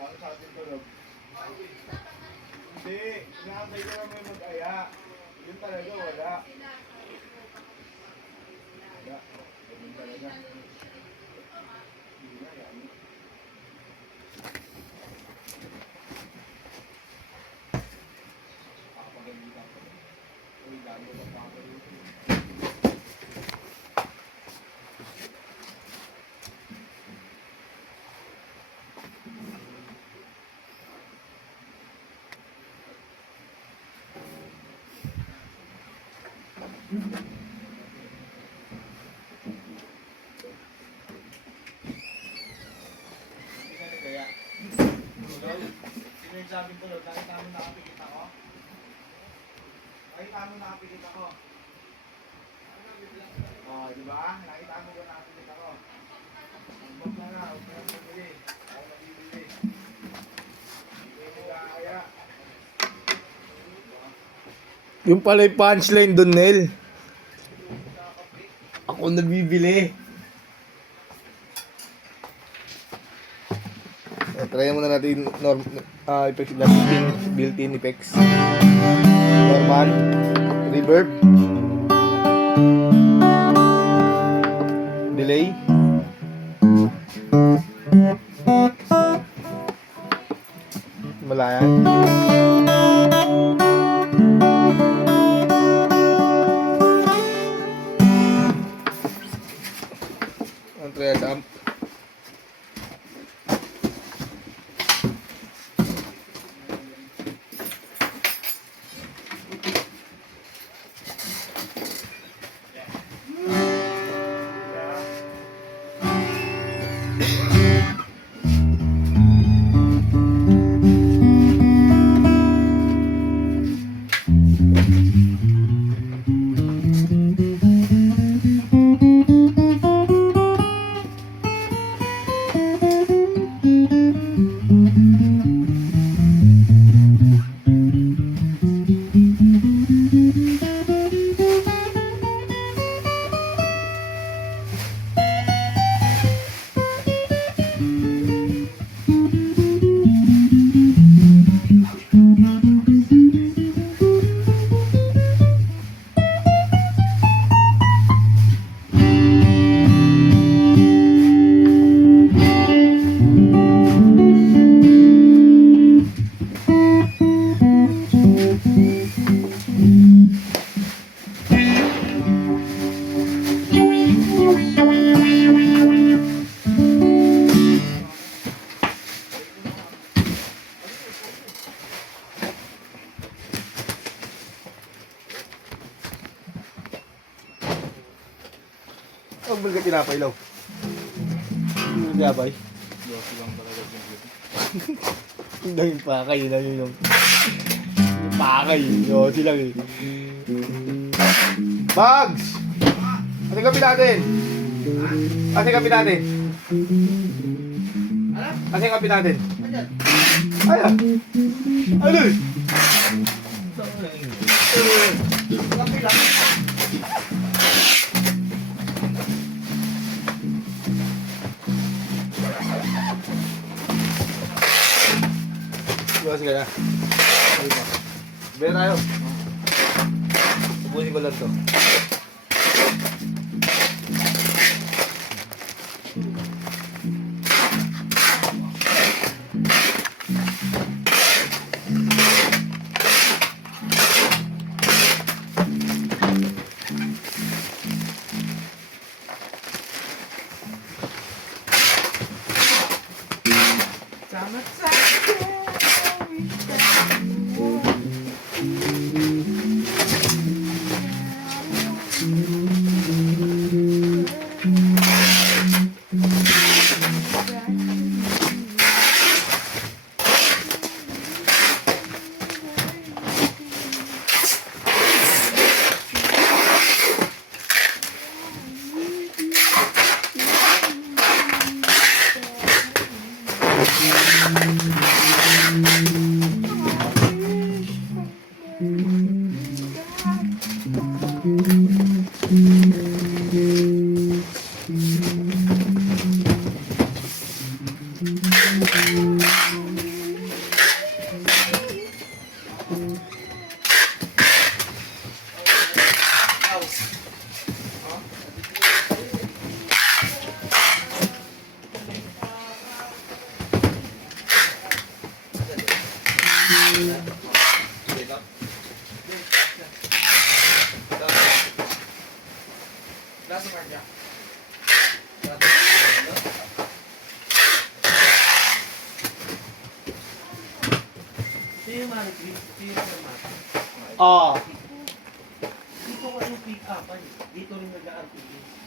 Ako sa ating tulog. Hindi, inaantay ko lang may mag-aya. Yun talaga, wala. Wala. Yun talaga. Hindi na, yan. Pakapagalitan ko. Uy, dami ko lang pakapagalitan. Kaya, sino yung sabi ko, nakita mo nakapikit ako? Nakita mo nakapikit ako? Oh, di ba? Nakita mo ba nakapikit ako? Huwag na nga, huwag na mabili. Ako nabibili. Hindi ko kaya. Yung pala yung punchline doon, Nel. Ako nabibili. Try muna natin effects natin, built-in effects. Normal, reverb, delay, malayan. Ang triad amp. Huwag mo ka tinapay, Law. Hindi mo tinapay. Losi lang talaga yung Yung lang yung pakay, yun lang yung pakay. Losi lang eh. Bugs! Ating kapi natin! Ating kapi natin! Ating kapi natin! Ayan! Ano eh? Kapi lang! Bukas ka na. Bera tayo. Ubusin ko lang to. Lasa kanya. Ito yung managrid, ito yung format. Ah, Dito ko yung pick up, dito rin nag-RPA.